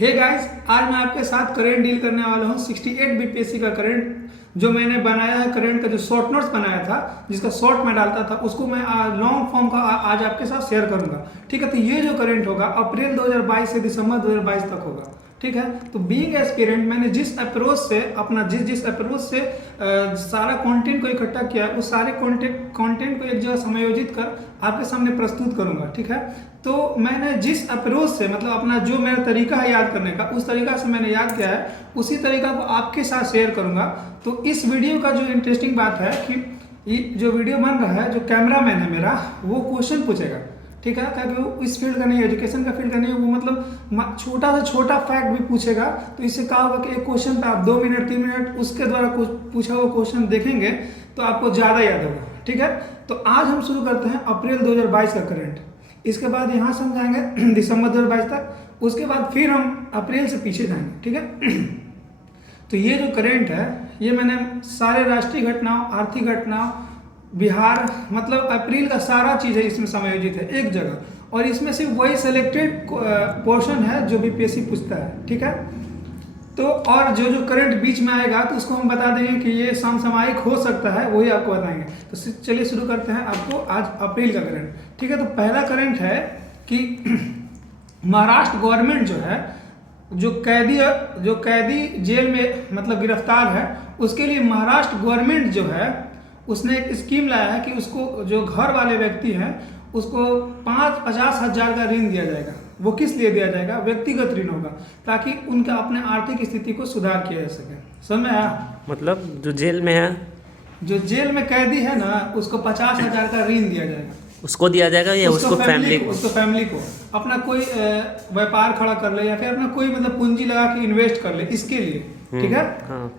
Hey guys, आज मैं आपके साथ करंट डील करने वाला हूँ 68 बीपीएससी का करंट जो मैंने बनाया है। करंट का जो शॉर्ट नोट्स बनाया था, जिसका शॉर्ट में डालता था, उसको मैं लॉन्ग फॉर्म का आज आपके साथ शेयर करूंगा। ठीक है, तो ये जो करंट होगा अप्रैल 2022 से दिसंबर 2022 तक होगा। ठीक है, तो बीइंग एस्पिरेंट मैंने जिस अप्रोच से सारा कंटेंट को इकट्ठा किया है, उस सारे कंटेंट को एक जगह समायोजित कर आपके सामने प्रस्तुत करूंगा। ठीक है, तो मैंने जिस अप्रोच से मतलब अपना जो मेरा तरीका है याद करने का, उस तरीका से मैंने याद किया है, उसी तरीका को आपके साथ शेयर करूंगा। तो इस वीडियो का जो इंटरेस्टिंग बात है कि ये जो वीडियो बन रहा है, जो कैमरा मैन है मेरा, वो क्वेश्चन पूछेगा। ठीक है, क्योंकि वो इस फील्ड का नहीं है, एजुकेशन का फील्ड का नहीं है, वो मतलब छोटा से छोटा फैक्ट भी पूछेगा। तो इससे क्या होगा कि एक क्वेश्चन पे आप 2 मिनट 3 मिनट उसके द्वारा पूछा हुआ क्वेश्चन देखेंगे तो आपको ज़्यादा याद होगा। ठीक है, तो आज हम शुरू करते हैं अप्रैल 2022 का करंट। इसके बाद यहाँ से हम जाएंगे दिसंबर 2022 तक, उसके बाद फिर हम अप्रैल से पीछे जाएंगे। ठीक है, तो ये जो करंट है, ये मैंने सारे राष्ट्रीय घटनाओं, आर्थिक घटनाओं, बिहार, मतलब अप्रैल का सारा चीज़ है इसमें समायोजित है एक जगह, और इसमें सिर्फ वही सेलेक्टेड पोर्शन है जो बीपीएससी पूछता है। ठीक है, तो और जो जो करंट बीच में आएगा तो उसको हम बता देंगे कि ये समसामयिक हो सकता है, वही आपको बताएंगे। तो चलिए शुरू करते हैं आपको आज अप्रैल का करंट। ठीक है, तो पहला करंट है कि महाराष्ट्र गवर्नमेंट जो है, जो कैदी जेल में मतलब गिरफ्तार है, उसके लिए महाराष्ट्र गवर्नमेंट जो है उसने एक स्कीम लाया है कि उसको जो घर वाले व्यक्ति हैं उसको 50 हजार का ऋण दिया जाएगा। वो किस लिए दिया जाएगा? व्यक्तिगत ऋण होगा, ताकि उनका अपने आर्थिक स्थिति को सुधार किया जा सके। समझ में आया? मतलब जो जेल में है, जो जेल में कैदी है ना, उसको 50 हजार का ऋण दिया जाएगा। उसको दिया जाएगा या उसको फैमिली को? उसको फैमिली को अपना कोई व्यापार खड़ा कर ले या फिर अपना कोई मतलब पूंजी लगा के इन्वेस्ट कर ले, इसके लिए। ठीक है, हाँ।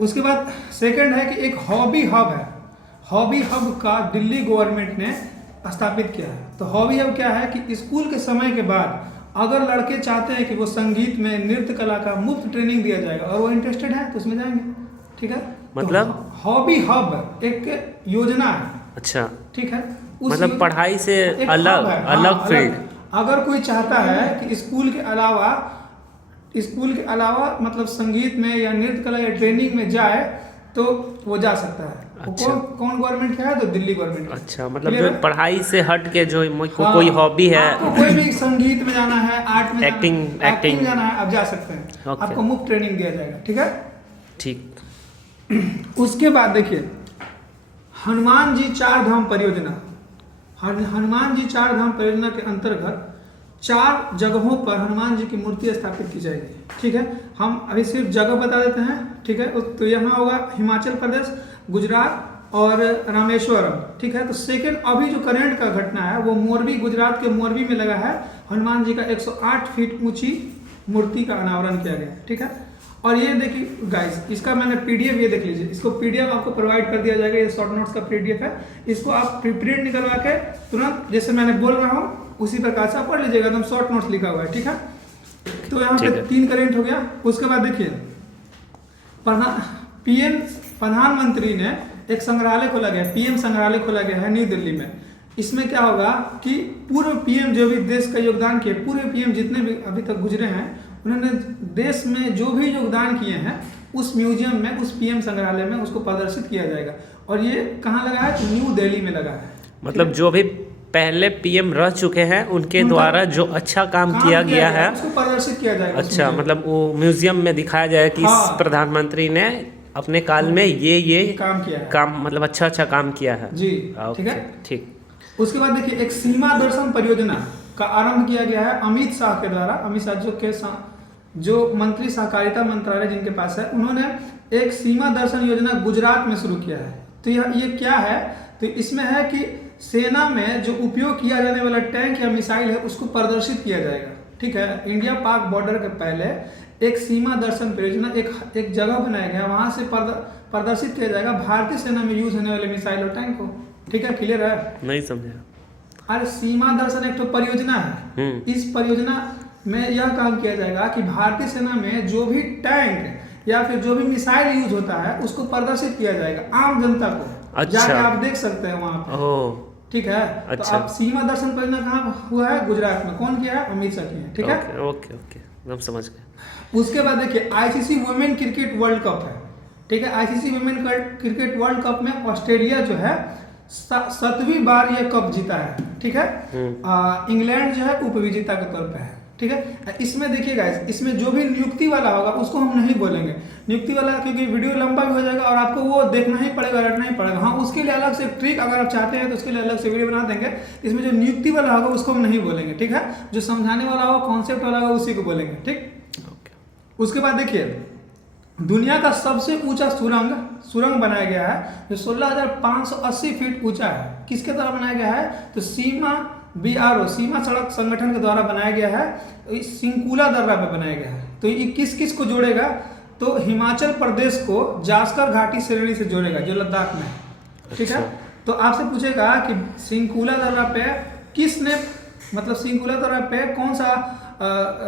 उसके बाद सेकंड है कि एक हॉबी हब है। हॉबी हब का दिल्ली गवर्नमेंट ने स्थापित किया है। तो हॉबी हब क्या है कि स्कूल के समय के बाद अगर लड़के चाहते हैं कि वो संगीत में, नृत्य कला का मुफ्त ट्रेनिंग दिया जाएगा और वो इंटरेस्टेड है तो उसमें जाएंगे। ठीक है, मतलब तो हॉबी हब एक योजना है। अच्छा, ठीक है, मतलब पढ़ाई से अलग फील्ड। अगर कोई चाहता है कि स्कूल के अलावा मतलब संगीत में या नृत्य कला या ट्रेनिंग में जाए तो वो जा सकता है। अच्छा। कौन गवर्नमेंट का है? तो दिल्ली गवर्नमेंट का। अच्छा, मतलब जो पढ़ाई से हट के जो कोई हॉबी है, आपको कोई भी संगीत में जाना है, आर्ट में एक्टिंग जाना है, आप जा सकते हैं। आपको मुफ्त ट्रेनिंग दिया जाएगा। ठीक है, ठीक। उसके बाद देखिए हनुमान जी 4 धाम परियोजना। हनुमान जी 4 धाम परियोजना के अंतर्गत 4 जगहों पर हनुमान जी की मूर्ति स्थापित की जाएगी। ठीक है, हम अभी सिर्फ जगह बता देते हैं। ठीक है, तो यहाँ होगा हिमाचल प्रदेश, गुजरात और रामेश्वरम। ठीक है, तो सेकंड अभी जो करंट का घटना है वो मोरबी, गुजरात के मोरबी में लगा है। हनुमान जी का 108 फीट ऊंची मूर्ति का अनावरण किया गया। ठीक है, और ये देखिए गाइस, इसका मैंने पीडीएफ, ये देख लीजिए, इसको पीडीएफ आपको प्रोवाइड कर दिया जाएगा। ये शॉर्ट नोट्स का पीडीएफ है, इसको आप प्रिंट निकलवा के तुरंत जैसे मैंने बोल रहा हूँ उसी प्रकार से आप पढ़ लीजिएगा। एकदम शॉर्ट नोट्स लिखा हुआ है। ठीक है, तो यहाँ पे 3 करंट हो गया। उसके बाद देखिए प्रधानमंत्री ने एक संग्रहालय खोला गया, पीएम संग्रहालय खोला गया है न्यू दिल्ली में। इसमें क्या होगा कि पूर्व पीएम जो भी देश का योगदान किए, पूर्व पीएम जितने भी अभी तक गुजरे हैं, उन्होंने देश में जो भी योगदान किए हैं उस म्यूजियम में, उस पीएम संग्रहालय में उसको प्रदर्शित किया जाएगा। और ये कहाँ लगा है? न्यू दिल्ली में लगा है। मतलब जो भी पहले पीएम रह चुके हैं उनके द्वारा जो अच्छा काम किया गया है उसको प्रदर्शित किया जाएगा। अच्छा, मतलब वो म्यूजियम में दिखाया जाएगा कि इस प्रधानमंत्री ने अपने काल में ये काम किया है, काम मतलब अच्छा काम किया है जी। ठीक है, ठीक। उसके बाद देखिए एक सीमा दर्शन परियोजना का आरंभ किया गया है अमित शाह के द्वारा। अमित शाह जो मंत्री सहकारिता मंत्रालय जिनके पास है, उन्होंने एक सीमा दर्शन योजना गुजरात में शुरू किया है। तो ये क्या है? तो इसमें है कि सेना में जो उपयोग किया जाने वाला टैंक या मिसाइल है उसको प्रदर्शित किया जाएगा। ठीक है, इंडिया पाक बॉर्डर के पहले एक सीमा दर्शन परियोजना, एक जगह बनाया गया, वहां से प्रदर्शित किया जाएगा भारतीय सेना में यूज होने वाले मिसाइल और टैंक को। ठीक है, क्लियर है? नहीं समझा। अरे सीमा दर्शन एक तो परियोजना है। इस परियोजना में यह काम किया जाएगा कि भारतीय सेना में जो भी टैंक या फिर जो भी मिसाइल यूज होता है उसको प्रदर्शित किया जाएगा आम जनता को। अच्छा, जाके आप देख सकते हैं वहां पे। ठीक है, अच्छा। तो आप सीमा दर्शन परियोजना कहाँ हुआ है? गुजरात में। कौन किया है? अमित शाह किया है। ठीक है, ओके। हम समझ गए। उसके बाद देखिए ICC women cricket world cup है, ठीक है। ICC women cricket world cup में ऑस्ट्रेलिया जो है 7वीं बार ये कप जीता है, ठीक है। इंग्लैंड जो है उपविजेता के तौर पे है, ठीक है। इसमें देखिए गाइस, इसमें जो भी नियुक्ति वाला होगा उसको हम नहीं बोलेंगे नियुक्ति वाला, क्योंकि वीडियो लंबा भी हो जाएगा और आपको वो देखना ही पड़ेगा, रटना ही पड़ेगा। हाँ, उसके लिए अलग से ट्रिक अगर आप चाहते हैं तो उसके लिए अलग से वीडियो बना देंगे। इसमें जो नियुक्ति वाला होगा उसको हम नहीं बोलेंगे, ठीक है। जो समझाने वाला होगा, कॉन्सेप्ट वाला होगा, उसी को बोलेंगे, ठीक। उसके बाद देखिए दुनिया का सबसे ऊंचा सुरंग बनाया गया है जो 16,580 फीट ऊंचा है। किसके द्वारा बनाया गया है? तो BRO सीमा सड़क संगठन के द्वारा बनाया गया है। सिंकुला दर्रा पे बनाया गया है। तो ये किस को जोड़ेगा? तो हिमाचल प्रदेश को जास्कर घाटी श्रेणी से जोड़ेगा जो लद्दाख में है, ठीक है। तो आपसे पूछेगा कि सिंकुला दर्रा पे किसने, मतलब सिंकुला दर्रा पे कौन सा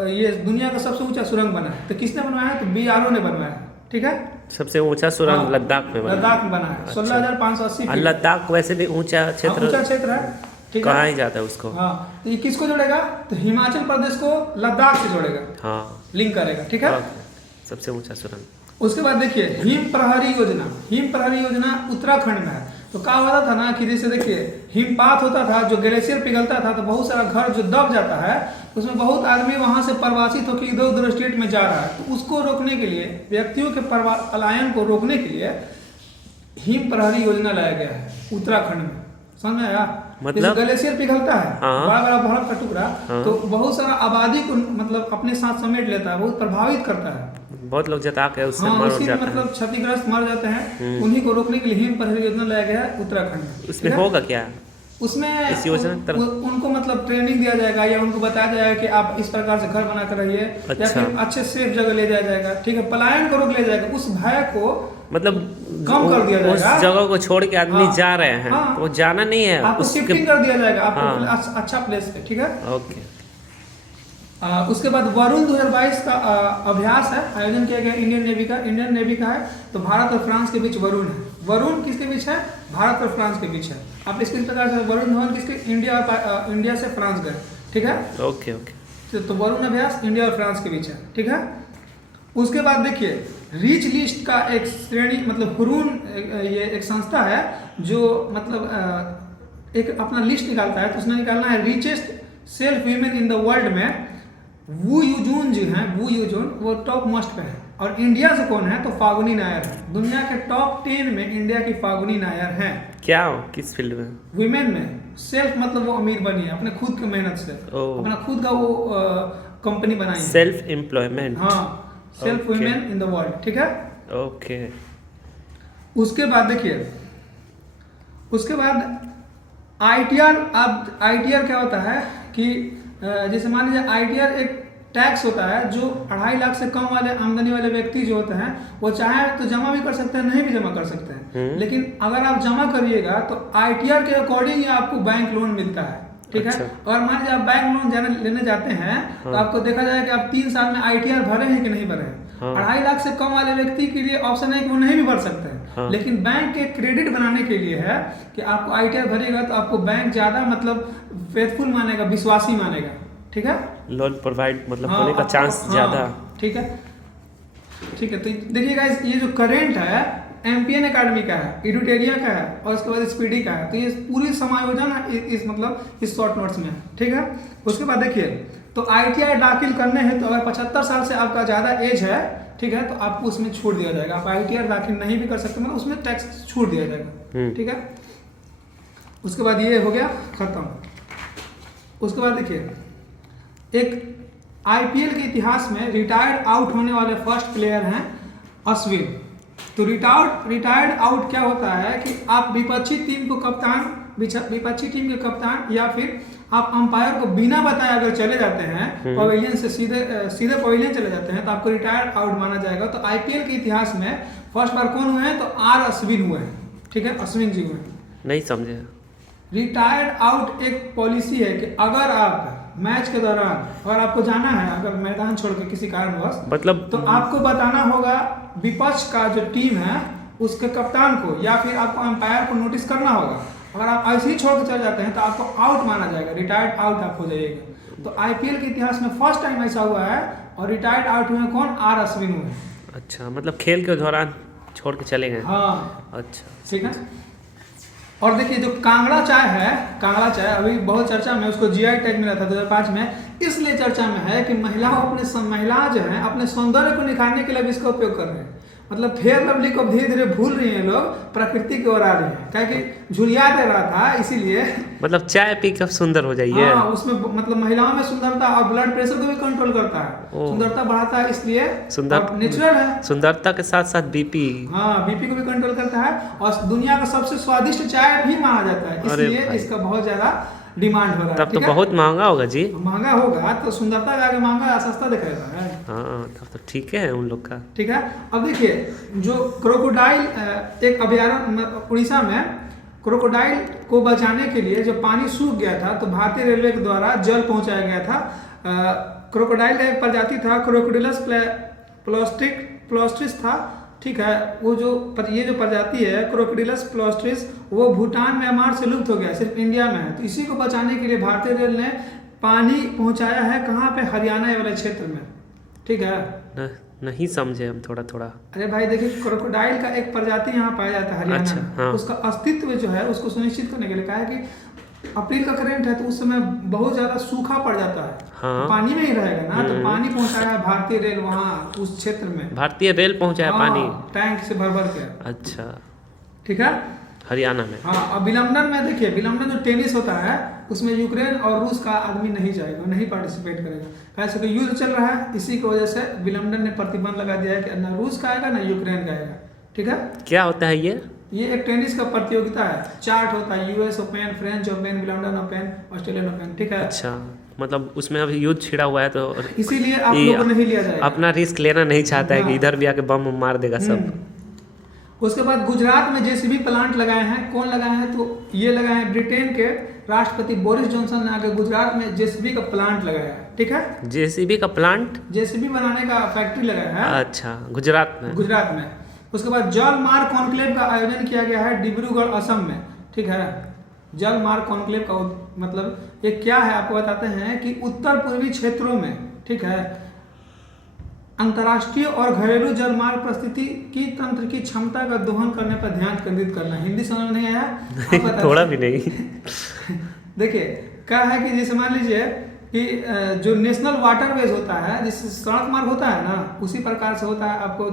ये दुनिया का सबसे ऊंचा सुरंग बना है? तो किसने बनवाया है? तो BRO ने बनवाया है, ठीक है। सबसे ऊंचा सुरंग लद्दाख में बना है 16,580 फीट। लद्दाख वैसे भी ऊंचा क्षेत्र है, ठीक है। कहाँ ही जाता है उसको। हाँ, तो ये किसको जोड़ेगा? तो हिमाचल प्रदेश को लद्दाख से जोड़ेगा, हाँ, लिंक करेगा, ठीक है। सबसे ऊंचा सुरंग। उसके बाद देखिए हिम प्रहरी योजना उत्तराखंड में है। तो क्या होता था ना कि जैसे देखिए हिमपात होता था, जो ग्लेशियर पिघलता था, तो बहुत सारा घर जो दब जाता है, उसमें बहुत आदमी वहां से प्रवासित होकर इधर उधर स्टेट में जा रहा है। तो उसको रोकने के लिए, व्यक्तियों के पलायन को रोकने के लिए हिम प्रहरी योजना लाया गया है उत्तराखंड में। समझ में आया? मतलब ग्लेशियर पिघलता है, बड़ा बड़ा बर्फ का टुकड़ा, तो बहुत सारा आबादी को मतलब अपने साथ समेट लेता है, बहुत प्रभावित करता है। बहुत लोग जता के उससे मर जाते हैं, मतलब क्षतिग्रस्त मर जाते हैं। उन्हीं को रोकने के लिए हिम प्रहरी योजना लाया गया है उत्तराखंड में। उसमें होगा क्या? उसमें इस योजना उनको मतलब ट्रेनिंग दिया जाएगा या उनको बताया जाएगा कि आप इस प्रकार से घर बना कर रहिए, या फिर अच्छे सेफ जगह ले जाया जाएगा, ठीक है। पलायन को रोक लिया जाएगा, उस भय को मतलब कम कर दिया जाएगा। उस जगह को छोड़ के आदमी जा रहे हैं, वो जाना नहीं है, आपको शिफ्टिंग कर दिया जाएगा आपको अच्छा प्लेस पे, ठीक है। ओके। उसके बाद वरुण 2022 का अभ्यास है, आयोजन किया गया इंडियन नेवी का है। तो भारत और फ्रांस के बीच वरुण है। वरुण किसके बीच है? भारत और फ्रांस के बीच है। आप इसके प्रकार से वरुण धवन किसके? इंडिया से फ्रांस गए, ठीक है। ओके। तो वरुण अभ्यास इंडिया और फ्रांस के बीच है, ठीक है। उसके बाद देखिए रीच लिस्ट का एक श्रेणी, मतलब हुरून ये एक संस्था है जो मतलब एक अपना लिस्ट निकालता है। तो उसने निकालना है richest self women in the world में वू यूजून जो है, वू यूजून वो टॉप मोस्ट पे है। और इंडिया से कौन है? तो फागुनी नायर है। दुनिया के टॉप 10 में इंडिया की फागुनी नायर है। क्या किस फील्ड में? वीमेन में। सेल्फ मतलब वो अमीर बनी है अपने खुद की मेहनत से, अपना खुद का वो कंपनी बनाई है। Self employment. हाँ, self women in the world, ठीक है। ओके। उसके बाद देखिए, उसके बाद ITR। अब ITR क्या होता है कि जैसे मान लीजिए ITR एक टैक्स होता है जो 2.5 लाख से कम वाले आमदनी वाले व्यक्ति जो होते हैं वो चाहे तो जमा भी कर सकते हैं, नहीं भी जमा कर सकते हैं। लेकिन अगर आप जमा करिएगा तो ITR के अकॉर्डिंग ही आपको बैंक लोन मिलता है, ठीक है। और मान लीजिए आप बैंक लोन लेने जाते हैं तो आपको देखा जाएगा कि आप 3 साल में ITR भरे हैं कि नहीं भरे हैं। 2.5 लाख से कम वाले व्यक्ति के लिए ऑप्शन है कि वो नहीं भी भर सकते हैं। लेकिन बैंक के क्रेडिट बनाने के लिए है कि आपको ITR भरेगा तो आपको बैंक ज्यादा मतलब फेथफुल मानेगा, विश्वासी मानेगा, ठीक है। लोन प्रोवाइड मतलब होने का चांस ज्यादा, ठीक है, ठीक है। तो देखिए गाइस, ये जो करेंट है एमपीएन एकेडमी का है, एडुटेरिया का है और उसके बाद स्पीडी का है। तो ये पूरी समायोजन इस मतलब इस शॉर्ट नोट्स में है, ठीक है। उसके बाद देखिए, तो ITR दाखिल करने हैं तो अगर 75 साल से आपका ज़्यादा एज है, ठीक है, तो आपको उसमें छूट दिया जाएगा। आप ITR दाखिल नहीं भी कर सकते, मतलब उसमें टैक्स छूट दिया जाएगा, ठीक है। उसके बाद ये हो गया खत्म। उसके बाद देखिए, एक IPL के इतिहास में रिटायर्ड आउट होने वाले फर्स्ट प्लेयर हैं अश्विन। तो रिटायर्ड आउट क्या होता है कि आप विपक्षी टीम के कप्तान या फिर आप अंपायर को बिना बताए अगर चले जाते हैं पवेलियन से सीधे पवेलियन चले जाते हैं तो आपको रिटायर्ड आउट माना जाएगा। तो IPL के इतिहास में फर्स्ट बार कौन हुए हैं? तो R अश्विन हुए हैं, ठीक है, अश्विन जी हुए। नहीं समझे। रिटायर्ड आउट एक पॉलिसी है कि अगर आप मैच के दौरान अगर आपको जाना है, अगर मैदान छोड़ के किसी कारणवश, मतलब तो आपको बताना होगा विपक्ष का जो टीम है उसके कप्तान को या फिर आपको अंपायर को नोटिस करना होगा। अगर आप ऐसे ही छोड़ के चले जाते हैं तो आपको आउट माना जाएगा, रिटायर्ड आउट आप हो जाइएगा। तो IPL के इतिहास में फर्स्ट टाइम ऐसा हुआ है और रिटायर्ड आउट हुए कौन, आर अश्विन हुए। अच्छा, मतलब खेल के दौरान छोड़ के चले गए। हाँ अच्छा, ठीक है। और देखिए जो कांगड़ा चाय है, कांगड़ा चाय अभी बहुत चर्चा में, उसको जीआई टैग मिला था 2005 में, इसलिए चर्चा में है कि महिलाएं जो हैं अपने सौंदर्य को निखारने के लिए भी इसका उपयोग कर रहे हैं। मतलब फेयर लवली को धीरे धीरे भूल रही हैं लोग, प्रकृति की ओर आ रही है, क्या कि झुलिया दे रहा था इसीलिए। मतलब चाय पी कर सुंदर हो जाइए। हाँ, उसमें मतलब महिलाओं में सुंदरता और ब्लड प्रेशर को भी कंट्रोल करता है, सुंदरता बढ़ाता है, इसलिए नेचुरल है। सुंदरता के साथ साथ बीपी, हाँ बीपी को भी कंट्रोल करता है, और दुनिया का सबसे स्वादिष्ट चाय भी माना जाता है, इसलिए इसका बहुत ज्यादा डिमांड हो रहा है। तब तो बहुत महंगा होगा जी। महंगा होगा तो सुंदरता का आगे महंगा सस्ता दिखाएगा है। हाँ तब तो ठीक है उन लोग का। ठीक है। अब देखिए जो क्रोकोडाइल, एक अभयारण्य उड़ीसा में, क्रोकोडाइल को बचाने के लिए जब पानी सूख गया था तो भारतीय रेलवे के द्वारा जल पहुंचाया गया था। क्रोकोडाइल का एक प्रजाति था क्रोकोडिलस प्लास्ट्रिस था, ठीक है। वो ये जो प्रजाति है क्रोकोडिलस प्लास्ट्रिस, वो भूटान म्यांमार से लुप्त हो गया, सिर्फ इंडिया में है। तो इसी को बचाने के लिए भारतीय रेल ने पानी पहुंचाया है, कहाँ पे, हरियाणा वाले क्षेत्र में, ठीक है। नहीं समझे हम थोड़ा थोड़ा। अरे भाई देखिए क्रोकोडाइल का एक प्रजाति यहाँ पाया जाता है हरियाणा में। हाँ। उसका अस्तित्व जो है उसको सुनिश्चित करने के लिए कहा है कि अप्रैल का करंट है तो उस समय बहुत ज्यादा सूखा पड़ जाता है। हाँ। तो पानी में ही रहेगा ना, तो पानी पहुंचाया है भारतीय रेल वहाँ उस क्षेत्र में। भारतीय रेल पहुंचाया पानी टैंक से भर भर के। अच्छा, ठीक है, हरियाणा में। हाँ। अब विलम्बन में देखिए, विलम्बन जो टेनिस होता है उसमें यूक्रेन और रूस का आदमी नहीं जाएगा, नहीं पार्टिसिपेट करेगा, ऐसे तो युद्ध चल रहा है, इसी की वजह से विलम्बन ने प्रतिबंध लगा दिया है कि ना रूस का आएगा ना यूक्रेन का आएगा। ठीक है, क्या होता है ये एक टेनिस का प्रतियोगिता है, चार्ट होता है, यूएस ओपन, फ्रेंच ओपन, विलम्बन ओपन, ऑस्ट्रेलियन ओपन। ठीक है, अच्छा, मतलब उसमें अभी युद्ध छिड़ा हुआ है तो इसीलिए आप लोगों को नहीं लिया जाएगा। अपना रिस्क लेना नहीं चाहता है कि इधर भी आके बम मार देगा सब। उसके बाद गुजरात में जेसीबी प्लांट लगाए हैं। कौन लगाए हैं? तो ये लगाए हैं ब्रिटेन के राष्ट्रपति बोरिस जॉनसन ने आके गुजरात में जेसीबी का प्लांट लगाया है। ठीक है, जेसीबी का प्लांट, जेसीबी बनाने का फैक्ट्री लगाया है। अच्छा, गुजरात में। उसके बाद जल मार्ग कॉन्क्लेव का आयोजन किया गया है डिब्रूगढ़ असम में। ठीक है, जल मार्ग कॉन्क्लेव का मतलब ये क्या है आपको बताते हैं कि उत्तर पूर्वी क्षेत्रों में, ठीक है, अंतर्राष्ट्रीय और घरेलू जल मार्ग परिस्थिति की तंत्र की क्षमता का दोहन करने पर ध्यान केंद्रित करना। हिंदी समझ में नहीं आया? थोड़ा भी नहीं। देखिए क्या है कि जैसे मान लीजिए कि जो नेशनल वाटरवेज होता है, जिससे सड़क मार्ग होता है ना, उसी प्रकार से होता है आपको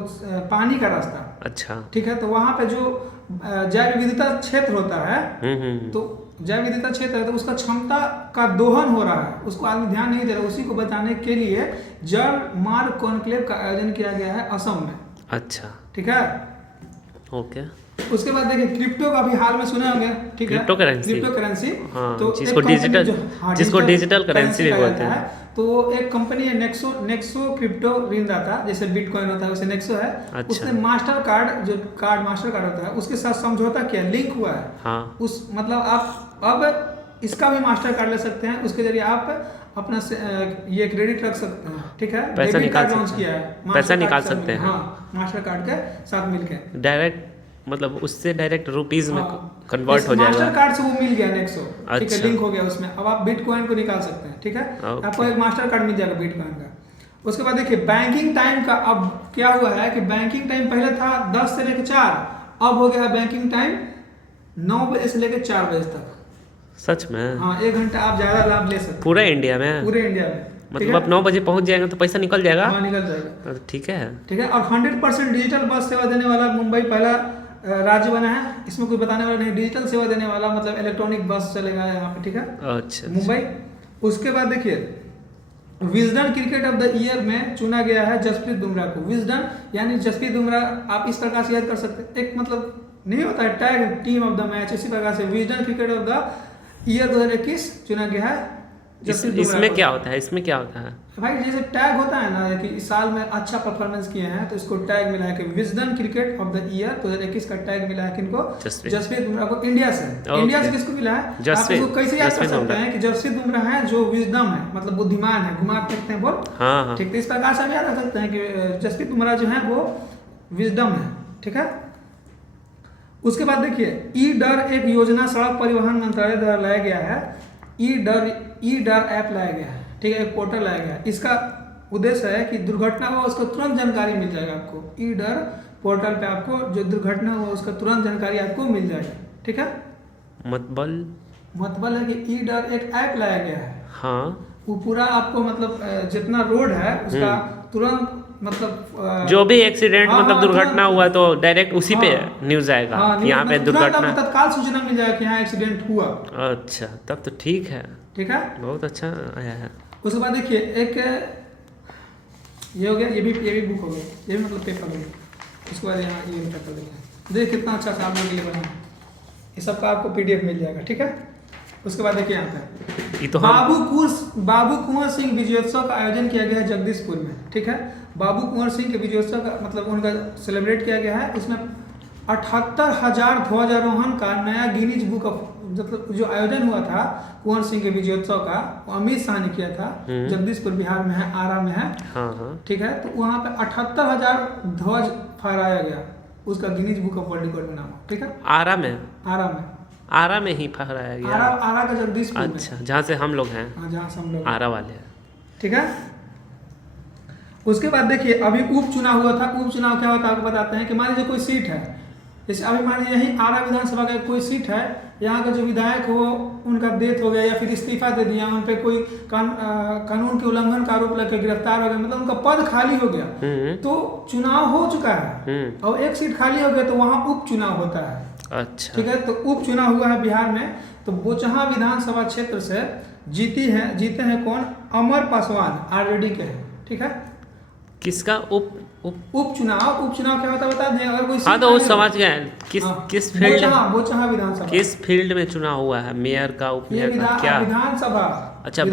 पानी का रास्ता। अच्छा, ठीक है, तो वहाँ पे जो जैव विविधता क्षेत्र होता है, तो जैव विविधता क्षेत्र है तो उसका क्षमता का दोहन हो रहा है, उसको आदमी ध्यान नहीं दे रहा। उसी को बचाने के लिए जल मार्ग कॉन्क्लेव का आयोजन किया गया है असम में। अच्छा, ठीक है, ओके। उसके बाद देखिए क्रिप्टो का भी हाल में सुने होंगे। ठीक है, क्रिप्टो करेंसी, हाँ, तो जिसको डिजिटल करेंसी भी बोलते हैं। तो एक कंपनी है नेक्सो क्रिप्टो ऋणदाता, जैसे बिटकॉइन होता है वैसे नेक्सो है। अच्छा। उसने मास्टर कार्ड होता है उसके साथ समझौता किया, लिंक हुआ है। हाँ। उस मतलब आप अब इसका भी मास्टर कार्ड ले सकते हैं, उसके जरिए आप अपना ये क्रेडिट रख सकते हैं। ठीक है, पैसा निकाल लॉन्च किया है, पैसा निकाल सकते हैं। हाँ, मास्टर कार्ड के साथ मिलके डायरेक्ट, मतलब उससे डायरेक्ट रुपीज में कन्वर्ट हो जाएगा। मास्टर कार्ड से वो मिल गया नेक्सो। अच्छा। ठीक है, लिंक हो गया उसमें, अब आप बिटकॉइन को निकाल सकते हैं। ठीक है, आपको एक मास्टर कार्ड मिल जाएगा बिटकॉइन का। उसके बाद देखिए बैंकिंग टाइम का अब क्या हुआ है कि बैंकिंग टाइम पहले था 10 से लेकर 4, अब हो गया है बैंकिंग टाइम 9 बजे से लेकर 4 बजे तक। सच में? हाँ, 1 घंटा आप ज्यादा लाभ ले सकते हैं पूरे इंडिया में। मतलब आप 9 बजे पहुंच जाएंगे तो पैसा निकल जाएगा। हाँ, निकल जाएगा। ठीक है। ठीक है, और 100% डिजिटल बस सेवा देने वाला मुंबई पहला राज्य बना है। इसमें कोई बताने वाला नहीं, डिजिटल सेवा देने वाला, मतलब इलेक्ट्रॉनिक बस चलेगा यहाँ पे। ठीक है, अच्छा, मुंबई। उसके बाद देखिए Wisden cricket of the year में चुना गया है जसप्रीत बुमराह को। विजडन यानी जसप्रीत बुमराह, आप इस प्रकार से याद कर सकते हैं, एक मतलब नहीं होता है tag team of the match, इसी प्रकार से Wisden cricket of the year 2021 चुना गया है। इसमें क्या होता है? भाई जैसे टैग होता है ना कि इस साल में अच्छा परफॉर्मेंस किए हैं तो इसको टैग मिला है कि Wisden cricket of the year 2021 का टैग मिला है किनको? जसप्रीत बुमराह को, इंडिया से। इंडिया से किसको मिला है? आप इसको कैसे याद कर सकते हैं कि जसप्रीत बुमराह है जो विजडम है, मतलब बुद्धिमान है, घुमा फेंकते हैं बोल। हाँ। ठीक है, इस प्रकार से हम याद कर सकते हैं कि जसप्रीत बुमराह जो है वो विजडम है। ठीक है, उसके बाद देखिए ई डर एक योजना सड़क परिवहन मंत्रालय द्वारा लाया गया है। ई डर ऐप लाया गया है। ठीक है, एक पोर्टल लाया गया है। इसका उद्देश्य है कि दुर्घटना हुआ उसको तुरंत जानकारी मिल जाएगा आपको। ईडर पोर्टल पे आपको जो दुर्घटना हुआ उसका तुरंत जानकारी आपको मिल जाएगी, ठीक है। मतलब है कि ईडर एक ऐप लाया गया है। हाँ, वो पूरा आपको मतलब जितना रोड है उसका तुरंत मतलब जो भी एक्सीडेंट हाँ, मतलब हाँ, दुर्घटना हुआ तो डायरेक्ट उसी पे हाँ, न्यूज आएगा हाँ, कि यहाँ पे तुरंत आपको दुर्घटना। तत्काल सूचना मिल जाएगा कि यहाँ एक्सीडेंट हुआ। अच्छा, तब तो ठीक है, ठीक है। बहुत अच्छा आया है। उसके बाद देखिए एक ये हो गया, ये भी बुक हो गया, ये भी मतलब पेपर हो गया। उसके बाद यहाँ ये पेपर देखिए कितना अच्छा सा आप लोगों के लिए बना है। ये सबका आपको PDF मिल जाएगा, ठीक है। उसके बाद देखिए यहाँ पे ये तो बाबू कुंवर सिंह विजयोत्सव का आयोजन किया गया है जगदीशपुर में, ठीक है। बाबू कुंवर सिंह के विजयोत्सव का मतलब उनका सेलिब्रेट किया गया है। इसमें 78,000 ध्वजारोहण का नया गिनीज बुक ऑफ मतलब जो आयोजन हुआ था कुंवर सिंह के विजयोत्सव का, वो अमित शाह ने किया था। जगदीशपुर बिहार में है, आरा में है, हाँ, ठीक है। तो वहाँ पे 78,000 ध्वज फहराया गया, उसका Guinness book of world record में नाम, ठीक है। आरा में ही फहराया गया। आरा का जगदीशपुर में। अच्छा, जहाँ से हम लोग हैं, जहाँ से हम लोग आरा वाले हैं, ठीक है। उसके बाद देखिए अभी उपचुनाव हुआ था। उपचुनाव क्या होता है आपको बताते हैं कि मान लीजिए कोई सीट है, जैसे अभी मान लीजिए यही आरा विधानसभा का कोई सीट है, यहाँ का जो विधायक हो उनका डेथ हो गया या फिर इस्तीफा दे दिया, उन पर कोई कानून के उल्लंघन का आरोप लगकर गिरफ्तार हो गया, मतलब उनका पद खाली हो गया, तो चुनाव हो चुका है और एक सीट खाली हो गया तो वहाँ उपचुनाव होता है। अच्छा, ठीक है। तो उपचुनाव हुआ है बिहार में, तो बोचहा विधानसभा क्षेत्र से जीते हैं कौन? अमर पासवान, RJD के हैं, ठीक है। किसका उपचुनाव क्या होता है बता दें। अगर कोई हाँ, तो वो समझ गए। किस फील्ड, बोचहा विधानसभा किस फील्ड में चुनाव हुआ है? मेयर का, उपमेयर का, क्या? विधानसभा। अच्छा,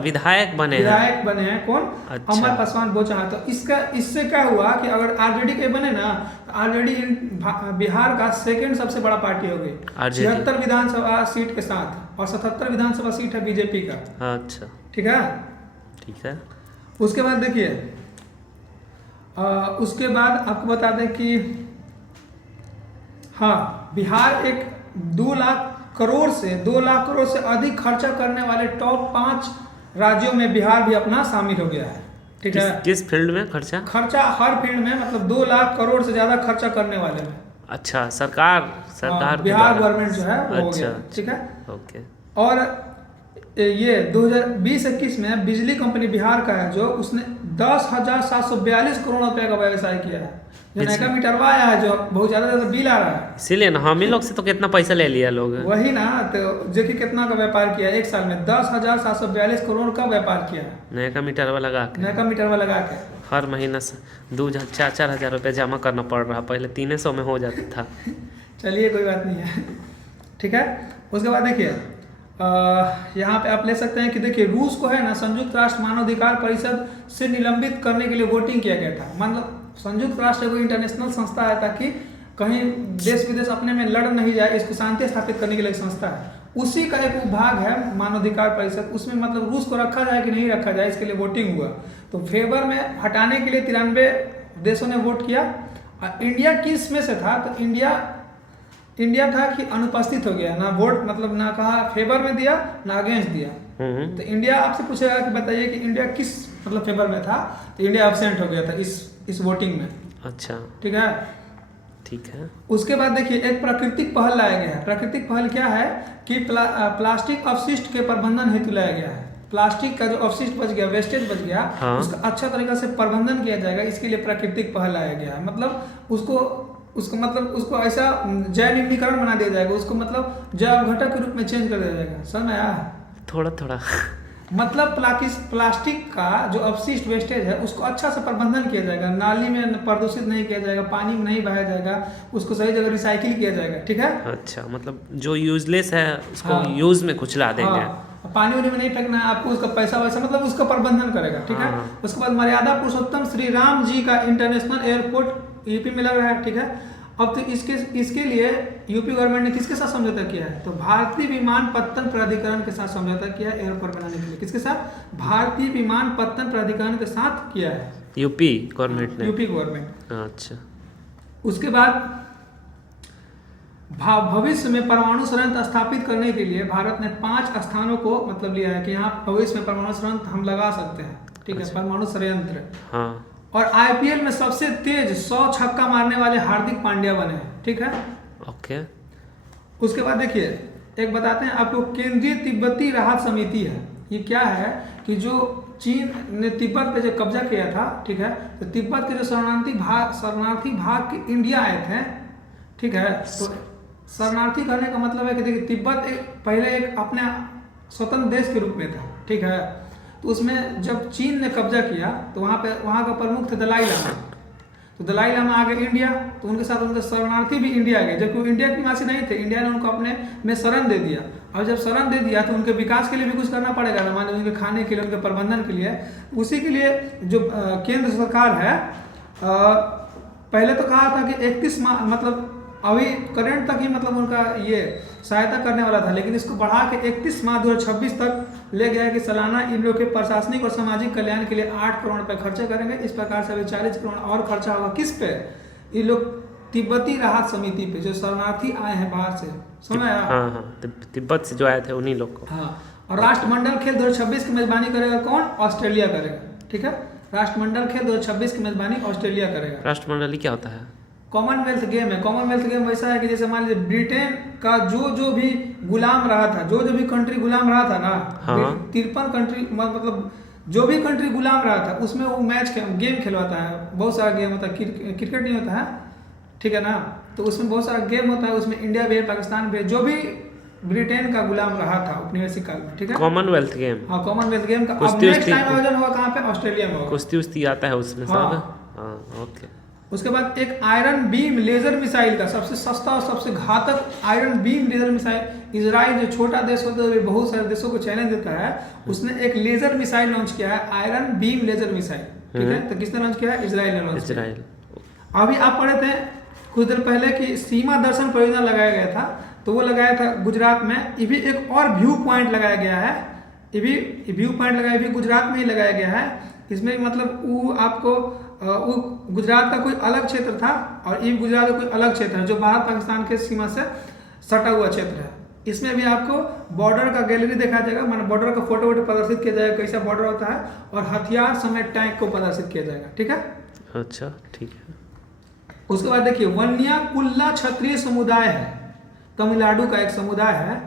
विधायक बने हैं कौन? अच्छा। अमर पासवान बोचहा। तो इससे क्या हुआ कि अगर RJD के बने ना, तो RJD बिहार का सेकंड सबसे बड़ा पार्टी हो गई, 76 विधानसभा सीट के साथ, और 77 विधानसभा सीट है BJP का। अच्छा, ठीक है। उसके बाद देखिए उसके बाद आपको बता दें कि हाँ, बिहार एक 2 लाख करोड़ से अधिक खर्चा करने वाले टॉप 5 राज्यों में बिहार भी अपना शामिल हो गया है, ठीक है। किस फील्ड में खर्चा? हर फील्ड में, मतलब 2 लाख करोड़ से ज्यादा खर्चा करने वाले में। अच्छा, सरकार बिहार गवर्नमेंट जो है वो हो गया, ठीक है। ओके। और ये 2020-21 में बिजली कंपनी बिहार का है जो उसने 10,742 करोड़ रुपए का व्यवसाय किया है। जो नया मीटरवा आया है, जो बहुत ज्यादा बिल आ रहा है, इसीलिए ना हम ही लोग से तो कितना पैसा ले लिया लोग। वही ना, तो जो कि कितना का व्यापार किया एक साल में? 10,742 करोड़ का व्यापार किया है, नया मीटरवा लगा के। हर महीना 2,000-4,000 हजार रुपये जमा करना पड़ रहा, पहले 300 में हो जाता था। चलिए कोई बात नहीं है, ठीक है। उसके बाद देखिए यहाँ पे आप ले सकते हैं कि देखिए रूस को है ना संयुक्त राष्ट्र मानवाधिकार परिषद से निलंबित करने के लिए वोटिंग किया गया था। मतलब संयुक्त राष्ट्र कोई इंटरनेशनल संस्था है ताकि कहीं देश विदेश अपने में लड़ नहीं जाए, इसको शांति स्थापित करने के लिए एक संस्था है, उसी का एक भाग है मानवाधिकार परिषद। उसमें मतलब रूस को रखा जाए कि नहीं रखा जाए, इसके लिए वोटिंग हुआ। तो फेवर में हटाने के लिए 93 देशों ने वोट किया। इंडिया किस में से था? तो इंडिया था कि अनुपस्थित हो गया, ना वोट मतलब ना कहा फेवर में दिया ना अगेंस्ट दिया। तो इंडिया आपसे पूछेगा कि बताइए कि इंडिया किस मतलब फेवर में था, तो इंडिया एब्सेंट हो गया था इस वोटिंग में। अच्छा, ठीक है। उसके बाद देखिए एक प्राकृतिक पहल लाया गया है। प्राकृतिक पहल क्या है कि प्लास्टिक अपशिष्ट के प्रबंधन हेतु लाया गया है। प्लास्टिक का जो अपशिष्ट बच गया, वेस्टेज बच गया, हाँ। उसका अच्छा तरीका से प्रबंधन किया जाएगा, इसके लिए प्राकृतिक पहल लाया गया है। मतलब उसको ऐसा जैविकरण बना दिया जाएगा, उसको मतलब जैव घटक के रूप में चेंज कर दिया जाएगा। समझ में आया? थोड़ा मतलब प्लास्टिक का जो अपशिष्ट वेस्टेज है उसको अच्छा से प्रबंधन किया जाएगा, नाली में प्रदूषित नहीं किया जाएगा, पानी में नहीं बहाया जाएगा, उसको सही जगह रिसाइकिल किया जाएगा, ठीक है। अच्छा, मतलब जो यूजलेस है उसको यूज में कुछ ला देंगे। पानी उनी में नहीं फेंकना है आपको, उसका पैसा वैसा मतलब उसका प्रबंधन करेगा, ठीक है। उसके बाद मर्यादा पुरुषोत्तम श्री राम जी का इंटरनेशनल एयरपोर्ट यूपी में लग रहा है, ठीक है। अब तो इसके लिए यूपी गवर्नमेंट ने किसके साथ समझौता किया है? तो भारतीय विमानपत्तन प्राधिकरण के साथ समझौता किया है एयरपोर्ट बनाने के लिए। किसके साथ? भारतीय विमानपत्तन प्राधिकरण के साथ किया है यूपी गवर्नमेंट। अच्छा, उसके बाद भविष्य में परमाणु संयंत्र स्थापित करने के लिए भारत ने 5 स्थानों को मतलब लिया है कि यहाँ भविष्य में परमाणु संयंत्र हम लगा सकते हैं, ठीक है, परमाणु षड्यंत्र। हाँ। और आईपीएल में सबसे तेज 100 छक्का मारने वाले हार्दिक पांड्या बने हैं, ठीक है। ओके। उसके बाद देखिए एक बताते हैं आपको, केंद्रीय तिब्बती राहत समिति है। ये क्या है कि जो चीन ने तिब्बत पे जो कब्जा किया था, ठीक है, तो तिब्बत के जो शरणार्थी भाग के इंडिया आए थे, ठीक है। तो शरणार्थी कहने का मतलब है कि देखिए तिब्बत पहले एक अपने स्वतंत्र देश के रूप में था, ठीक है। तो उसमें जब चीन ने कब्जा किया तो वहाँ का प्रमुख थे दलाई लामा। तो दलाई लामा आ गए इंडिया, तो उनके साथ उनके शरणार्थी भी इंडिया गए, जबकि वो इंडिया के निवासी नहीं थे। इंडिया ने उनको अपने में शरण दे दिया। और जब शरण दे दिया तो उनके विकास के लिए भी कुछ करना पड़ेगा ना, मान लो उनके खाने के लिए, उनके प्रबंधन के लिए। उसी के लिए जो केंद्र सरकार है, पहले तो कहा था कि 31 माह, मतलब अभी करंट तक ही मतलब उनका ये सहायता करने वाला था, लेकिन इसको बढ़ा के 31 मार्च 2026 तक ले गया है कि सालाना इन लोग के प्रशासनिक और सामाजिक कल्याण के लिए 8 करोड़ रुपए खर्चा करेंगे। इस प्रकार से अभी 40 करोड़ और खर्चा होगा किस पे? ये लोग तिब्बती राहत समिति पे, जो शरणार्थी आए हैं बाहर से, समझ आया? हाँ, तिब्बत से जो आए थे उन्हीं लोग को। हाँ। और राष्ट्रमंडल खेल 2026 की मेजबानी करेगा कौन? ऑस्ट्रेलिया करेगा, ठीक है। राष्ट्रमंडल खेल 2026 की मेजबानी ऑस्ट्रेलिया करेगा। राष्ट्रमंडल क्या होता है? कॉमनवेल्थ गेम है। कॉमनवेल्थ गेम वैसा है कि जैसे मान लीजिए ब्रिटेन का जो भी गुलाम रहा था, जो भी कंट्री गुलाम रहा था ना, हाँ। 53 कंट्री, मतलब जो भी कंट्री गुलाम रहा था उसमें वो गेम खिलवाता है। बहुत सारा गेम होता है, क्रिकेट नहीं होता है, ठीक है ना। तो उसमें बहुत सारा गेम होता है, उसमें इंडिया भी है, पाकिस्तान भी है, जो भी ब्रिटेन का गुलाम रहा था औपनिवेशिक काल में, ठीक है। Commonwealth game. हाँ, कॉमनवेल्थ गेम का अब नेक्स्ट टाइम आयोजन होगा कहाँ पे? ऑस्ट्रेलिया में होगा। कुश्ती उस्ती आता है उसमें सब। हाँ, ओके। उसके बाद एक आयरन बीम लेजर मिसाइल का सबसे सस्ता और सबसे घातक iron beam laser missile, Israel जो छोटा देश होता है बहुत सारे देशों को चैलेंज देता है, उसने एक लेजर मिसाइल लॉन्च किया है, आयरन बीम लेजर मिसाइल, ठीक है। तो किसने लॉन्च किया है? इजराइल ने लॉन्च किया। अभी आप पढ़े थे कुछ देर पहले कि सीमा दर्शन परियोजना लगाया गया था, तो वो लगाया था गुजरात में। ये भी एक और व्यू पॉइंट लगाया गया है, ये भी व्यू पॉइंट लगाया भी गुजरात में ही लगाया गया है। इसमें मतलब वो आपको वो गुजरात का कोई अलग क्षेत्र था और ये गुजरात का कोई अलग क्षेत्र है, जो भारत पाकिस्तान के सीमा से सटा हुआ क्षेत्र है। इसमें भी आपको बॉर्डर का गैलरी दिखाया जाएगा, मतलब बॉर्डर का फोटो वोटो प्रदर्शित किया जाएगा, कैसा बॉर्डर होता है, और हथियार समेत टैंक को प्रदर्शित किया जाएगा, ठीक है। अच्छा, ठीक है। उसके बाद देखिए वन्याकुल्ला क्षत्रिय समुदाय है, तमिलनाडु का एक समुदाय है।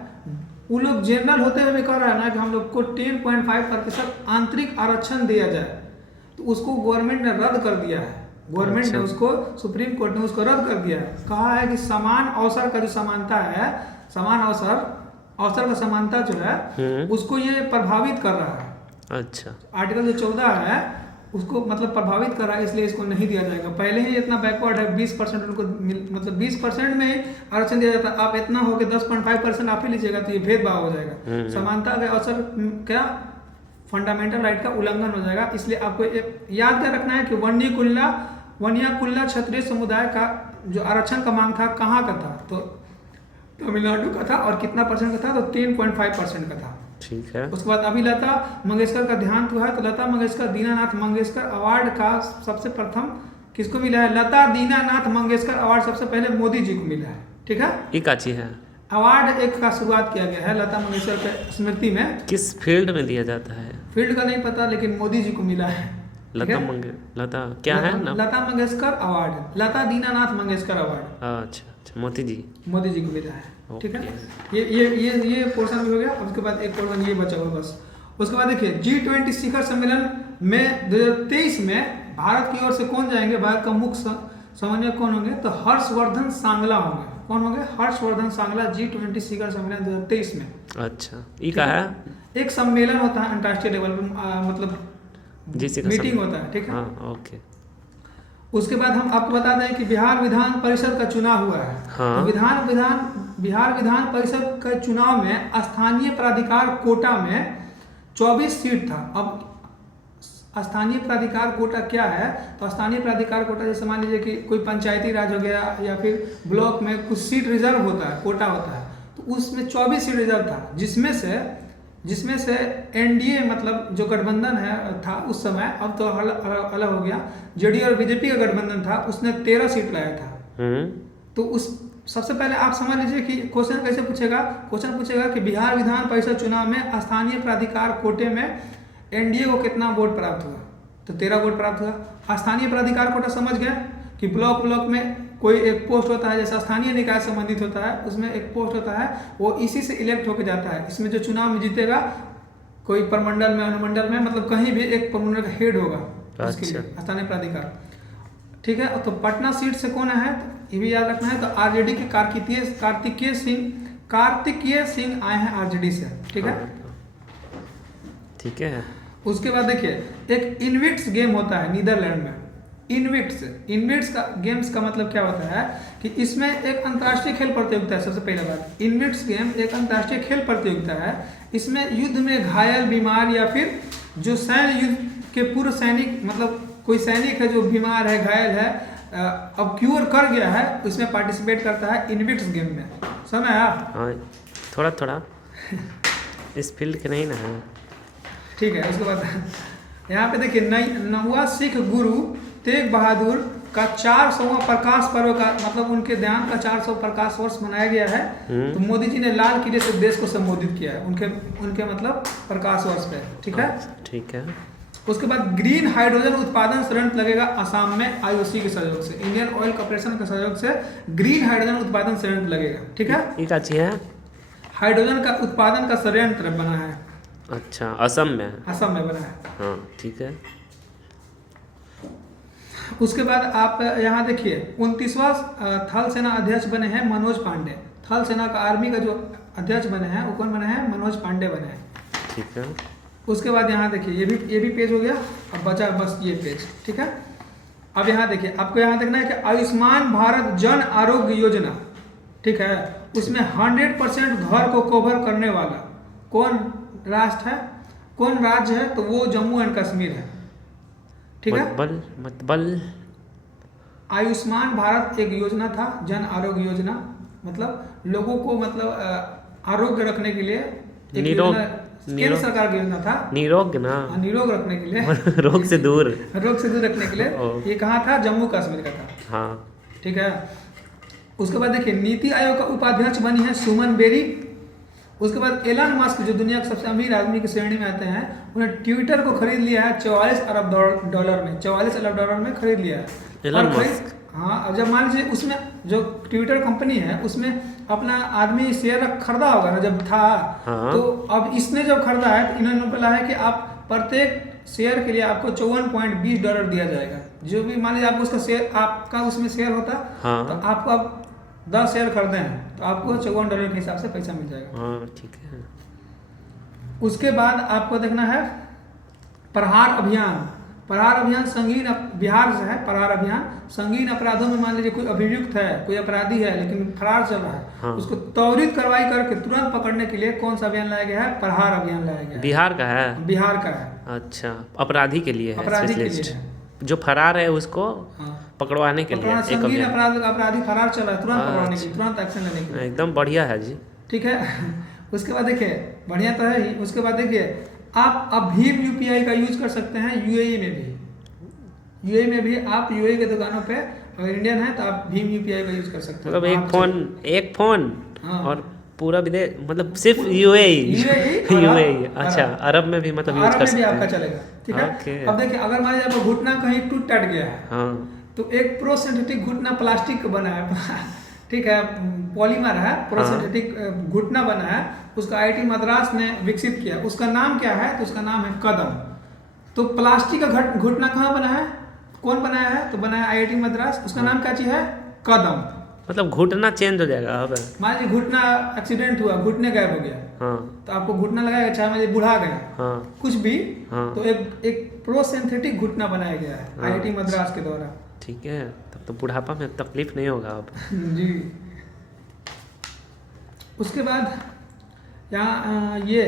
वो लोग जनरल होते हुए भी कह रहा है ना कि हम लोग को 10.5% आंतरिक आरक्षण दिया जाए, तो उसको गवर्नमेंट ने रद्द कर दिया है। गवर्नमेंट ने उसको, सुप्रीम कोर्ट ने उसको रद्द कर दिया है। कहा है कि समान अवसर का जो समानता है, समान अवसर का समानता जो है उसको ये प्रभावित कर रहा है। अच्छा। आर्टिकल जो 14 है उसको मतलब प्रभावित कर रहा है, इसलिए इसको नहीं दिया जाएगा। पहले ही इतना बैकवर्ड है, 20% उनको मतलब 20% में ही आरक्षण दिया जाता है। आप इतना हो कि 10.5% आप ही लीजिएगा, तो ये भेदभाव हो जाएगा। समानता के अवसर क्या फंडामेंटल राइट का उल्लंघन हो जाएगा। इसलिए आपको याद क्या रखना है कि वन्याकुल्ला क्षत्रिय समुदाय का जो आरक्षण का मांग था कहाँ का था? तो तमिलनाडु का था। और कितना परसेंट का था? तो 10.5% का था, ठीक है। उसके बाद अभी लता मंगेशकर का ध्यान हुआ है, तो लता मंगेशकर दीनानाथ मंगेशकर अवार्ड का सबसे प्रथम किसको मिला है? लता दीनानाथ मंगेशकर अवार्ड सबसे पहले मोदी जी को मिला है, ठीक है। ये क्या चीज है? अवार्ड एक का शुरुआत किया गया है लता मंगेशकर के स्मृति में। किस फील्ड में दिया जाता है? फील्ड का नहीं पता, लेकिन मोदी जी को मिला है। लता क्या है ना? लता मंगेशकर अवार्ड, लता दीनानाथ मंगेशकर अवार्ड। अच्छा, मोदी जी को मिला है, ठीक है। ये पोर्शन भी हो गया। उसके बाद एक पोर्शन ये बचा हुआ बस। उसके बाद देखिए G20 शिखर सम्मेलन में 2023 में भारत की ओर से कौन जाएंगे? भारत का मुख्य समन्वयक कौन होंगे? तो हर्षवर्धन सांगला होंगे। कौन होंगे? हर्षवर्धन सांगला G20 शिखर सम्मेलन 2023 में। अच्छा, ये क्या है? एक सम्मेलन होता है अंतर्राष्ट्रीय लेवल पर, मतलब मीटिंग होता है, ठीक है। हाँ, ओके। उसके बाद हम आपको बता दें कि बिहार विधान परिषद का चुनाव हुआ है। हाँ। तो बिहार विधान परिषद के चुनाव में स्थानीय प्राधिकार कोटा में 24 सीट था। अब स्थानीय प्राधिकार कोटा क्या है? तो स्थानीय प्राधिकार कोटा जैसे मान लीजिए कि कोई पंचायती राज हो गया या फिर ब्लॉक में कुछ सीट रिजर्व होता है, कोटा होता है, तो उसमें 24 सीट रिजर्व था, जिसमें से एनडीए मतलब जो गठबंधन है था उस समय, अब तो अलग हो गया, जेडीयू और बीजेपी का गठबंधन था, उसने 13 सीट लाया था। तो उस सबसे पहले आप समझ लीजिए कि क्वेश्चन कैसे पूछेगा। क्वेश्चन पूछेगा कि बिहार विधान परिषद चुनाव में स्थानीय प्राधिकार कोटे में एनडीए को कितना वोट प्राप्त हुआ, तो 13 वोट प्राप्त हुआ। स्थानीय प्राधिकार कोटा समझ गए कि ब्लॉक में कोई एक पोस्ट होता है, जैसा स्थानीय निकाय संबंधित होता है उसमें एक पोस्ट होता है, वो इसी से इलेक्ट होकर जाता है। इसमें जो चुनाव में जीतेगा कोई प्रमंडल में, अनुमंडल में, मतलब कहीं भी एक प्रमंडल का हेड होगा उसके लिए स्थानीय प्राधिकार। ठीक है, तो पटना सीट से कौन है तो ये भी याद रखना है। तो आरजेडी के कार्तिकेय सिंह आए हैं आरजेडी से। ठीक है, ठीक है। उसके बाद देखिए एक इनविक्स गेम होता है नीदरलैंड में। इनविक्स का गेम्स का मतलब क्या होता है कि इसमें एक अंतर्राष्ट्रीय खेल प्रतियोगिता है। सबसे पहले बात, इनविक्स गेम एक अंतर्राष्ट्रीय खेल प्रतियोगिता है। इसमें युद्ध में घायल, बीमार या फिर जो सैन्य युद्ध के पूर्व सैनिक, मतलब कोई सैनिक है जो बीमार है, घायल है, अब क्योर कर गया है, उसमें पार्टिसिपेट करता है इनविक्स गेम में। समझ आया? हाँ, थोड़ा इस फील्ड के नहीं ना है। ठीक है, उसके बाद यहाँ पे देखिए 9वां सिख गुरु तेग बहादुर का 400वां प्रकाश पर्व का, मतलब उनके देहांत का 400 प्रकाश वर्ष मनाया गया है। तो मोदी जी ने लाल किले से देश को संबोधित किया है उनके मतलब प्रकाश वर्ष पे। ठीक है, ठीक है। उसके बाद ग्रीन हाइड्रोजन उत्पादन संयंत्र लगेगा असम में आईओसी के सहयोग से, इंडियन ऑयल कॉर्पोरेशन के सहयोग से ग्रीन हाइड्रोजन उत्पादन संयंत्र लगेगा। ठीक है, ये क्या चीज है? हाइड्रोजन का उत्पादन का संयंत्र बना है। अच्छा, असम में बना है। हाँ, ठीक है। उसके बाद आप यहाँ देखिए 29वां थल सेना अध्यक्ष बने हैं मनोज पांडे। थल सेना का आर्मी का जो अध्यक्ष बने हैं वो कौन बने हैं? मनोज पांडे बने हैं। ठीक है। उसके बाद यहाँ देखिए ये भी पेज हो गया, अब बचा बस ये पेज। ठीक है, अब यहाँ देखिए आपको यहाँ देखना है कि आयुष्मान भारत जन आरोग्य योजना, ठीक है, उसमें 100% घर को कवर करने वाला कौन राष्ट्र है, कौन राज्य है? तो वो जम्मू एंड कश्मीर है। ठीक है, आयुष्मान भारत एक योजना था, जन आरोग्य योजना, मतलब लोगों को मतलब आरोग्य रखने के लिए एक योजना, केंद्र सरकार की योजना था। निरोग रखने के लिए रोग से दूर रखने के लिए। ये कहाँ था? जम्मू कश्मीर का था। हाँ, ठीक है। उसके बाद देखिए नीति आयोग का उपाध्यक्ष बनी है सुमन बेरी। उसके बाद एलन मस्क जो दुनिया के सबसे अमीर आदमी की श्रेणी में आते हैं, उन्हें ट्विटर को खरीद लिया है 44 अरब डॉलर में। 44 अरब डॉलर में खरीद लिया है एलन मस्क। हाँ, अब जब मान लीजिए उसमें जो ट्विटर कंपनी है उसमें अपना आदमी शेयर खरीदा होगा ना जब था। हाँ। तो अब इसने जब खरीदा है तो इन्होंने बोला है कि आप प्रत्येक शेयर के लिए आपको $54.20 दिया जाएगा। जो भी मान लीजिए आपको उसका शेयर, आपका उसमें शेयर होता। हाँ। तो आपको अब 10 शेयर खरीदे हैं तो आपको $54 के हिसाब से पैसा मिल जाएगा। हाँ, ठीक है। उसके बाद आपको देखना है प्रहार अभियान। संगीन, बिहार से है प्रहार अभियान। संगीन अपराधों में मान लीजिए कोई अभियुक्त है, कोई अपराधी है लेकिन फरार चल रहा है। हाँ। उसको त्वरित कार्रवाई करके तुरंत पकड़ने के लिए कौन सा अभियान लाया गया है? प्रहार अभियान लाया गया है। बिहार का है? बिहार का है। अच्छा, अपराधी के लिए है? अपराधी के लिए है। जो फरार है उसको पकड़वाने के लिए संगीन अपराधी फरार चल रहा है, तुरंत पकड़वाने के लिए, तुरंत एक्शन लेने के लिए। एकदम बढ़िया है जी। ठीक है। उसके बाद देखिए बढ़िया तो है ही। उसके बाद देखिए आप अब भीम यूपीआई का यूज कर सकते हैं यूएई में भी। आप यूएई के दुकानों पे अगर इंडियन है तो आप भीम यूपीआई का यूज कर सकते हैं। मतलब एक फोन हाँ। और पूरा विदेश, मतलब सिर्फ यूएई। अच्छा, अरब में भी मतलब यूज कर सकते हैं। आपका चलेगा। ठीक है। अब देखिए अगर मान लीजिए आपका घुटना कहीं टूट गया है, हाँ, तो एक प्रोसिंथेटिक घुटना प्लास्टिक का बना है ठीक है, पॉलीमर है, प्रोसिंथेटिक घुटना बना है, उसका आईआईटी मद्रास ने विकसित किया। उसका नाम क्या है? तो उसका नाम है कदम। तो प्लास्टिक का घुटना कहाँ बना है? कौन बनाया है? तो बनाया आईआईटी मद्रास। उसका नाम क्या चीज है? कदम। मतलब घुटना चेंज हो जाएगा। अब मान लीजिए घुटना एक्सीडेंट हुआ, घुटने गायब हो गया, हाँ, तो आपको घुटना लगाएगा, चाहे मान बुढ़ा गया, हाँ, कुछ भी, हाँ, तो एक प्रोसिंथेटिक घुटना बनाया गया है आईआईटी मद्रास के द्वारा। ठीक है, तब तो बुढ़ापा में तकलीफ नहीं होगा अब। जी। उसके बाद यहाँ ये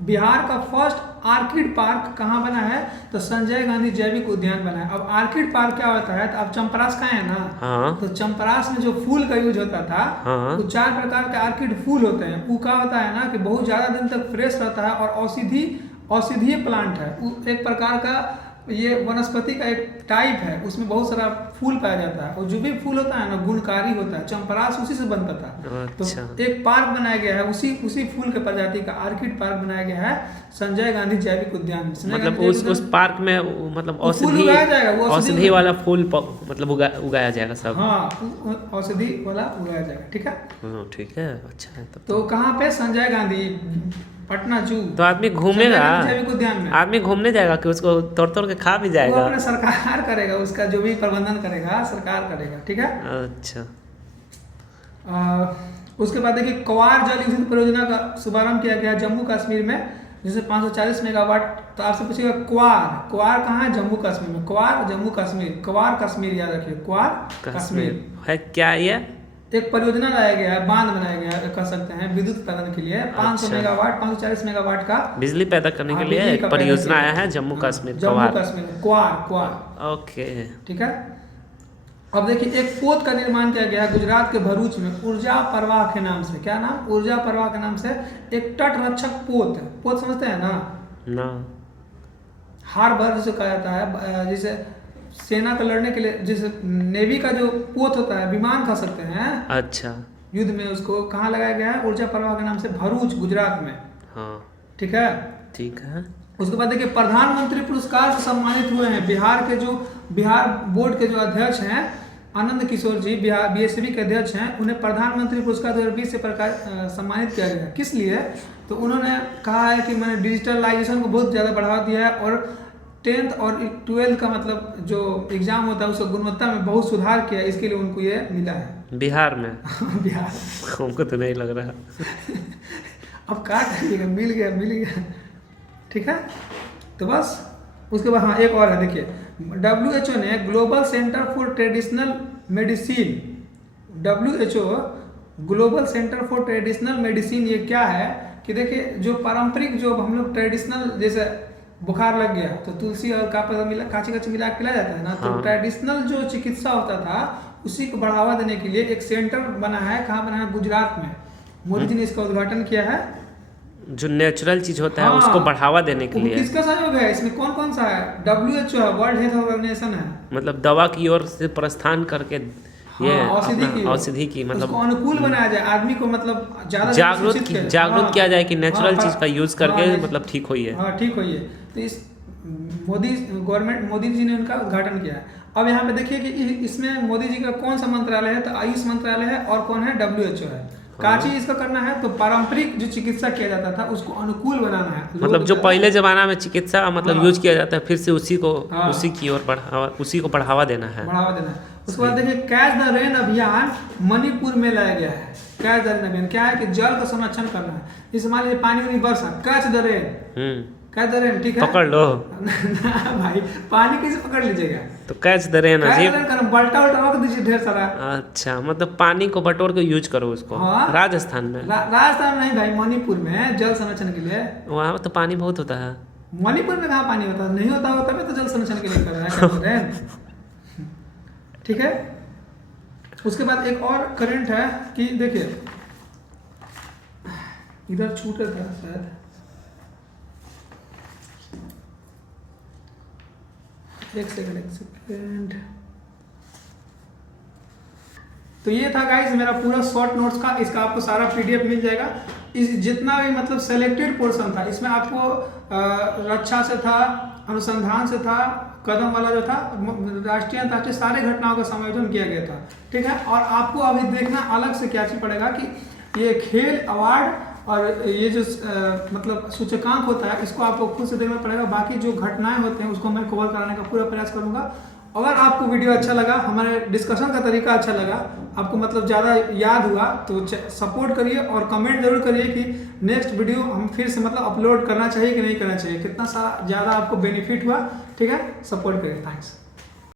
बिहार का फर्स्ट आर्किड पार्क कहाँ बना है? तो संजय गांधी जैविक उद्यान बना है। अब आर्किड पार्क क्या होता है? तो आप चंपरास खाए हैं ना? हाँ। तो चंपरास में जो फूल का यूज होता था, हाँ, तो 4 प्रकार के आर्किड फूल होते हैं। वो क्या होता है ना कि बहुत ज्यादा दिन तक फ्रेश रहता है और औषधीय प्लांट है। एक प्रकार का ये वनस्पति का एक टाइप है, उसमें बहुत सारा फूल पाया जाता है, और जो भी फूल होता है ना गुणकारी होता है, चंपरास उसी से बनता था। अच्छा। तो एक पार्क बनाया गया है उसी फूल के प्रजाति का, आर्किड पार्क बनाया गया है संजय गांधी जैविक उद्यान में। मतलब उस पार्क में मतलब फूल उगाया जाएगा, वो औषधि वाला फूल मतलब उगाया जाएगा सब। हाँ, औषधि वाला उगाया जाएगा। ठीक है, ठीक है, अच्छा है तब। तो कहाँ पे? संजय गांधी, पटना जू। तो आदमी घूमेगा, जैविक उद्यान में आदमी घूमने जाएगा कि उसको तोड़ तोड़ के खा भी जाएगा? वो अपने सरकार करेगा, उसका जो भी प्रबंधन करेगा सरकार करेगा। ठीक है, अच्छा। उसके बाद देखिए क्वार जल ईंधन परियोजना का शुभारंभ किया गया जम्मू कश्मीर में, जिसे 540 मेगावाट। तो आपसे पूछेगा क्वार कहाँ है? जम्मू कश्मीर में। क्वार जम्मू कश्मीर, क्वार कश्मीर, याद रखिए, क्वार कश्मीर है। क्या ये एक परियोजना लाया गया है, बांध बनाया गया है, कह सकते हैं, विद्युत उत्पादन के लिए 500 मेगावाट 540 मेगावाट का बिजली पैदा करने के लिए एक परियोजना आया है जम्मू कश्मीर में, क्वार। ओके, ठीक है। अब देखिए एक पोत का निर्माण किया गया है गुजरात के भरूच में, ऊर्जा प्रवाह के नाम से। क्या नाम? ऊर्जा प्रवाह के नाम से एक तट रक्षक पोत समझते हैं ना? हार्बर जिसे कहा जाता है, जिसे सेना का लड़ने के लिए, जैसे नेवी का जो पोत होता है, विमान कह सकते हैं। अच्छा। युद्ध में उसको कहाँ लगाया गया है? ऊर्जा प्रवाह के नाम से भरूच, गुजरात में। हाँ, ठीक है, ठीक है। उसके बाद देखिए प्रधानमंत्री पुरस्कार से सम्मानित हुए हैं बिहार बोर्ड के जो अध्यक्ष हैं आनंद किशोर जी, बिहार बीएसबी के अध्यक्ष हैं, उन्हें प्रधानमंत्री पुरस्कार 2020 से सम्मानित किया गया। किस लिए? तो उन्होंने कहा है कि मैंने डिजिटलाइजेशन को बहुत ज़्यादा बढ़ावा दिया है, और 10th और 12th का मतलब जो एग्जाम होता है उसका गुणवत्ता में बहुत सुधार किया, इसके लिए उनको ये मिला है। बिहार में? बिहार हमको तो नहीं लग रहा। अब क्या करिएगा, मिल गया। ठीक है, तो बस उसके बाद हाँ एक और है, देखिए WHO ने global centre for traditional medicine, WHO global centre for traditional medicine, ये क्या है कि देखिए जो पारंपरिक, जो हम लोग ट्रेडिशनल, जैसे बुखार लग गया तो तुलसी और काची मिला के पिलाया जाता है ना, तो ट्रेडिशनल जो चिकित्सा होता था उसी को बढ़ावा देने के लिए एक सेंटर बना है। कहाँ बना है? गुजरात में। मोदी जी ने इसका उद्घाटन किया है। जो नेचुरल चीज होता है उसको बढ़ावा देने के लिए। किसका सहयोग है इसमें? कौन सा है? WHO है, वर्ल्ड हेल्थ ऑर्गेनाइजेशन है। मतलब दवा की ओर से प्रस्थान करके ये औषधि की मतलब अनुकूल बनाया जाए, आदमी को मतलब ज्यादा जागरूक किया जाए कि नेचुरल चीज का यूज करके मतलब ठीक होइए। ठीक होइए। तो इस मोदी जी ने उनका उद्घाटन किया है। अब यहाँ पे देखिए कि इसमें मोदी जी का कौन सा मंत्रालय है? तो आयुष मंत्रालय है, और कौन है? WHO है। काची इसका करना है तो पारंपरिक जो चिकित्सा किया जाता था उसको अनुकूल बनाना है, मतलब जो पहले जमाना में चिकित्सा मतलब यूज किया जाता है, फिर से उसी को बढ़ावा देना है। उसके बाद देखिए कैच द रेन अभियान मणिपुर में लाया गया है। कैच द रेन अभियान क्या है कि जल का संरक्षण करना है। जैसे मान लीजिए पानी नहीं बरसा, catch the rain, catch the rain, ठीक है, पकड़ लो। भाई पानी कैसे पकड़ लीजिएगा? तो कैच द रेन अजीब, बल्टा रख दीजिए ढेर सारा। अच्छा, मतलब पानी को बटोर के यूज करो उसको। राजस्थान में? राजस्थान नहीं भाई, मणिपुर में जल संरक्षण के लिए। वहाँ तो पानी बहुत होता है। मणिपुर में कहाँ पानी होता है? नहीं होता होता है तो जल संरक्षण के लिए कर रहा है। ठीक है, उसके बाद एक और करंट है कि देखिए इधर छूटा था शायद, एक सेकंड। तो ये था गाइस मेरा पूरा शॉर्ट नोट्स का, इसका आपको सारा PDF मिल जाएगा। इस जितना भी मतलब सेलेक्टेड पोर्शन था इसमें आपको रक्षा से था, अनुसंधान से था, कदम वाला जो था, राष्ट्रीय अंतर्राष्ट्रीय सारे घटनाओं का समायोजन किया गया था। ठीक है, और आपको अभी देखना अलग से क्या चीज पड़ेगा कि ये खेल अवार्ड और ये जो मतलब सूचकांक होता है इसको आपको खुद से देखना पड़ेगा। बाकी जो घटनाएं होते हैं उसको मैं कवर कराने का पूरा प्रयास करूंगा। अगर आपको वीडियो अच्छा लगा, हमारे डिस्कशन का तरीका अच्छा लगा, आपको मतलब ज़्यादा याद हुआ तो सपोर्ट करिए और कमेंट जरूर करिए कि नेक्स्ट वीडियो हम फिर से मतलब अपलोड करना चाहिए कि नहीं करना चाहिए, कितना सारा ज़्यादा आपको बेनिफिट हुआ। ठीक है, सपोर्ट करिए। थैंक्स।